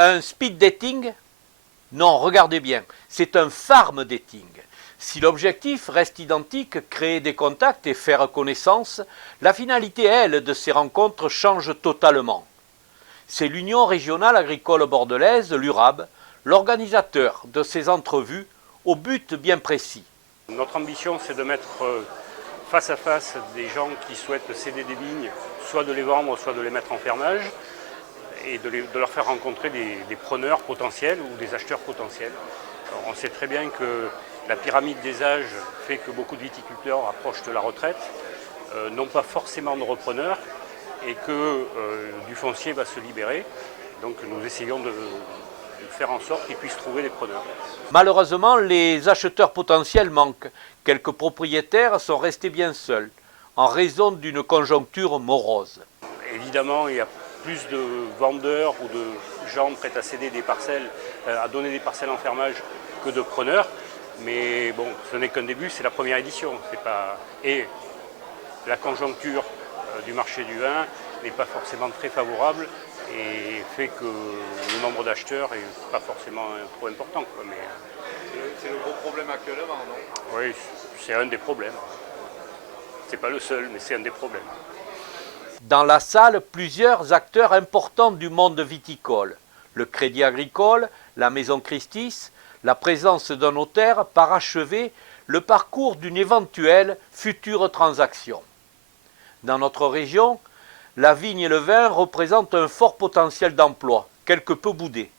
Un speed dating? Non, regardez bien, c'est un farm dating. Si l'objectif reste identique, créer des contacts et faire connaissance, la finalité, elle, de ces rencontres change totalement. C'est l'Union régionale agricole bordelaise, l'URAB, l'organisateur de ces entrevues au but bien précis. Notre ambition, c'est de mettre face à face des gens qui souhaitent céder des vignes, soit de les vendre, soit de les mettre en fermage, et de leur faire rencontrer des preneurs potentiels ou des acheteurs potentiels. Alors, on sait très bien que la pyramide des âges fait que beaucoup de viticulteurs approchent de la retraite, n'ont pas forcément de repreneurs, et que du foncier va se libérer. Donc nous essayons de faire en sorte qu'ils puissent trouver des preneurs. Malheureusement, les acheteurs potentiels manquent. Quelques propriétaires sont restés bien seuls, en raison d'une conjoncture morose. Évidemment, il y a plus de vendeurs ou de gens prêts à céder des parcelles, à donner des parcelles en fermage que de preneurs. Mais bon, ce n'est qu'un début, c'est la première édition. Et la conjoncture du marché du vin n'est pas forcément très favorable et fait que le nombre d'acheteurs n'est pas forcément trop important. Mais c'est le gros problème actuellement, non? oui, c'est un des problèmes. C'est pas le seul, mais c'est un des problèmes. Dans la salle, plusieurs acteurs importants du monde viticole. Le Crédit Agricole, la Maison Christis, la présence d'un notaire parachever le parcours d'une éventuelle future transaction. Dans notre région, la vigne et le vin représentent un fort potentiel d'emploi, quelque peu boudé.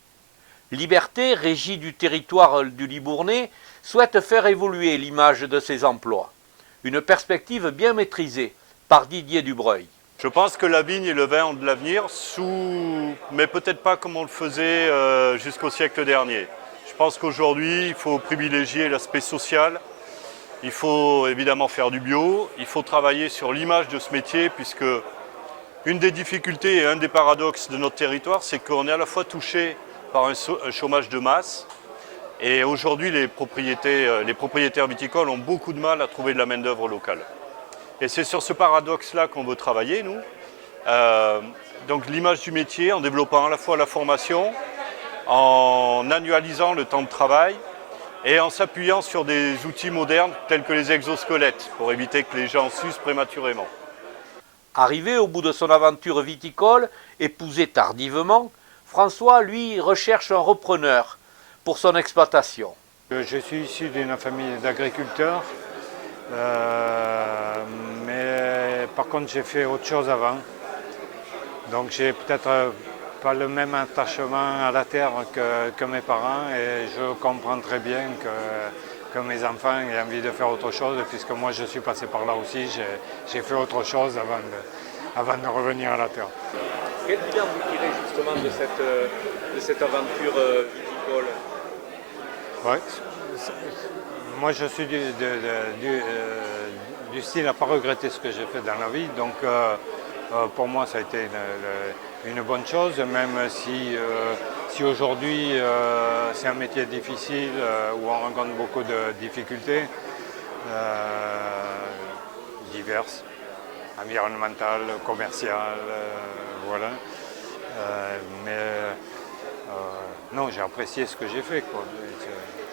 Liberté, régie du territoire du Libournais, souhaite faire évoluer l'image de ces emplois. Une perspective bien maîtrisée par Didier Dubreuil. Je pense que la vigne et le vin ont de l'avenir, mais peut-être pas comme on le faisait jusqu'au siècle dernier. Je pense qu'aujourd'hui, il faut privilégier l'aspect social. Il faut évidemment faire du bio. Il faut travailler sur l'image de ce métier, puisque une des difficultés et un des paradoxes de notre territoire, c'est qu'on est à la fois touché par un chômage de masse. Et aujourd'hui, les propriétaires viticoles ont beaucoup de mal à trouver de la main-d'œuvre locale. Et c'est sur ce paradoxe-là qu'on veut travailler, nous. Donc l'image du métier, en développant à la fois la formation, en annualisant le temps de travail et en s'appuyant sur des outils modernes tels que les exosquelettes pour éviter que les gens s'usent prématurément. Arrivé au bout de son aventure viticole, épousé tardivement, François, lui, recherche un repreneur pour son exploitation. Je suis issu d'une famille d'agriculteurs, mais par contre j'ai fait autre chose avant. Donc j'ai peut-être pas le même attachement à la terre que mes parents et je comprends très bien que mes enfants aient envie de faire autre chose puisque moi je suis passé par là aussi, j'ai fait autre chose avant de revenir à la terre. Quel bilan vous tirez justement de cette aventure viticole? Ouais. Moi je suis du style à ne pas regretter ce que j'ai fait dans la vie, donc pour moi ça a été une bonne chose, même si aujourd'hui c'est un métier difficile où on rencontre beaucoup de difficultés diverses, environnementales, commerciales, voilà. Non, j'ai apprécié ce que j'ai fait, quoi.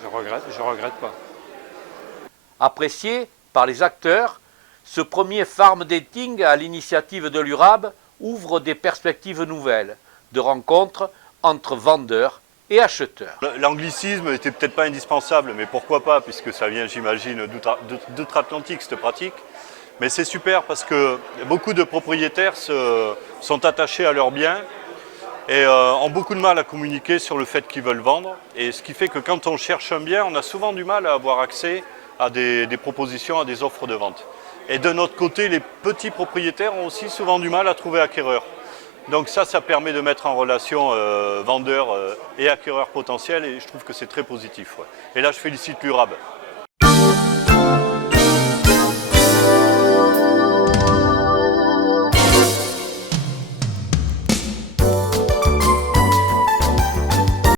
Je regrette pas. Apprécié par les acteurs, ce premier farm dating à l'initiative de l'URAB ouvre des perspectives nouvelles de rencontres entre vendeurs et acheteurs. L'anglicisme n'était peut-être pas indispensable, mais pourquoi pas, puisque ça vient, j'imagine, d'outre-Atlantique, cette pratique. Mais c'est super parce que beaucoup de propriétaires sont attachés à leurs biens et ont beaucoup de mal à communiquer sur le fait qu'ils veulent vendre. Et ce qui fait que quand on cherche un bien, on a souvent du mal à avoir accès à des propositions, à des offres de vente. Et de notre côté, les petits propriétaires ont aussi souvent du mal à trouver acquéreurs. Donc ça permet de mettre en relation vendeurs et acquéreurs potentiels et je trouve que c'est très positif. Ouais. Et là, je félicite l'URAB.